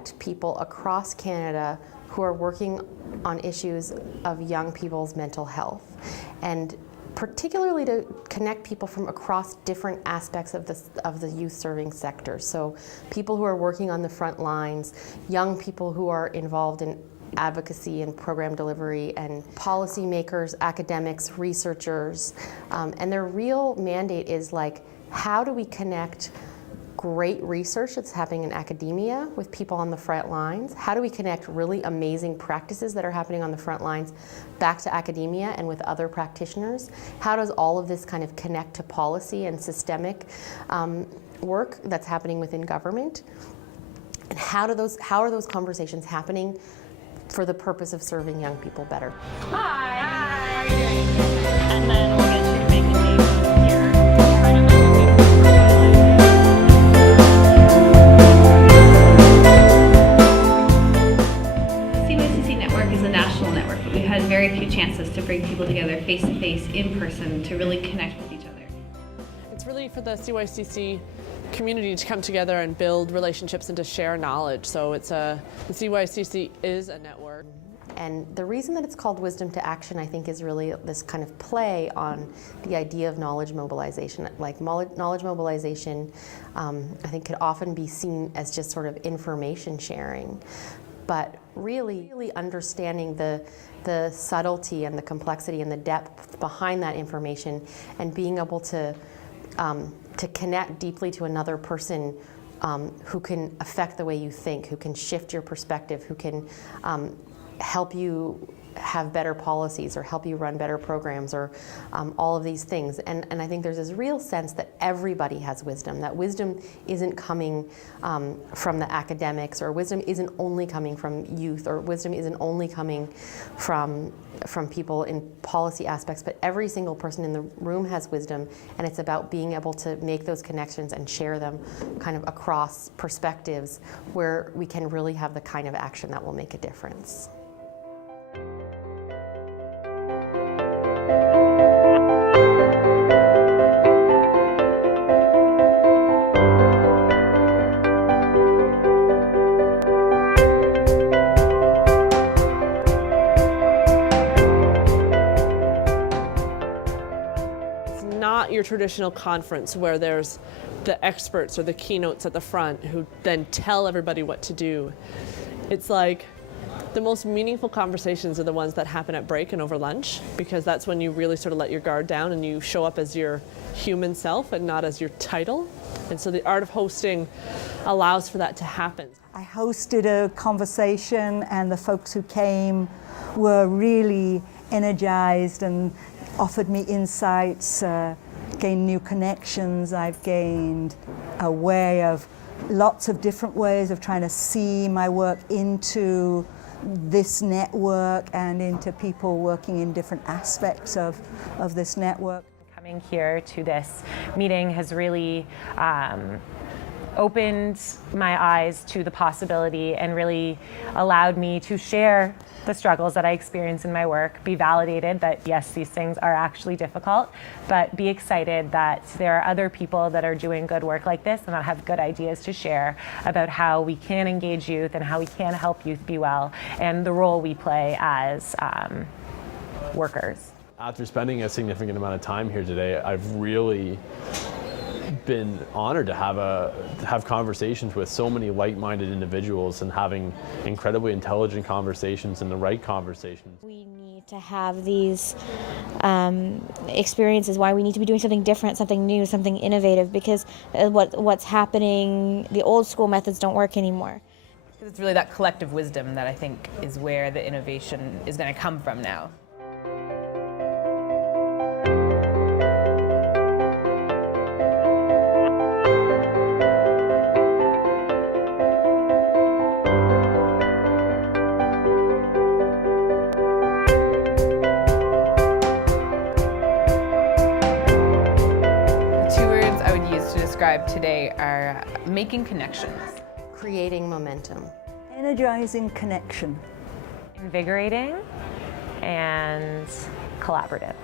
connect people across Canada who are working on issues of young people's mental health, and particularly to connect people from across different aspects of the youth serving sector. So people who are working on the front lines, young people who are involved in advocacy and program delivery, and policymakers, academics, researchers. And their real mandate is like, how do we connect great research that's happening in academia with people on the front lines? How do we connect really amazing practices that are happening on the front lines back to academia and with other practitioners? How does all of this kind of connect to policy and systemic work that's happening within government? And how are those conversations happening for the purpose of serving young people better? Hi. Hi. And then we'll get to make a name here. CYCC Network is a national network, but we've had very few chances to bring people together face-to-face, in person, to really connect with each other. It's really for the CYCC community to come together and build relationships and to share knowledge. So the CYCC is a network. And the reason that it's called Wisdom2Action, I think, is really this kind of play on the idea of knowledge mobilization. Like knowledge mobilization, I think, could often be seen as just sort of information sharing, but really understanding the subtlety and the complexity and the depth behind that information, and being able to connect deeply to another person who can affect the way you think, who can shift your perspective, who can help you have better policies or help you run better programs, or all of these things. And I think there's this real sense that everybody has wisdom, that wisdom isn't coming from the academics, or wisdom isn't only coming from youth, or wisdom isn't only coming from people in policy aspects, but every single person in the room has wisdom, and it's about being able to make those connections and share them kind of across perspectives where we can really have the kind of action that will make a difference. Not your traditional conference where there's the experts or the keynotes at the front who then tell everybody what to do. It's like the most meaningful conversations are the ones that happen at break and over lunch, because that's when you really sort of let your guard down and you show up as your human self and not as your title. And so the art of hosting allows for that to happen. I hosted a conversation, and the folks who came were really energized and offered me insights, gained new connections. I've gained a way of lots of different ways of trying to see my work into this network and into people working in different aspects of this network. Coming here to this meeting has really opened my eyes to the possibility and really allowed me to share the struggles that I experience in my work, be validated that yes, these things are actually difficult, but be excited that there are other people that are doing good work like this and that have good ideas to share about how we can engage youth and how we can help youth be well, and the role we play as workers. After spending a significant amount of time here today, I've really been honored to have conversations with so many like-minded individuals, and having incredibly intelligent conversations and the right conversations. We need to have these experiences, why we need to be doing something different, something new, something innovative, because what's happening, the old school methods don't work anymore. It's really that collective wisdom that I think is where the innovation is going to come from now. Today are making connections, creating momentum, energizing connection, invigorating, and collaborative.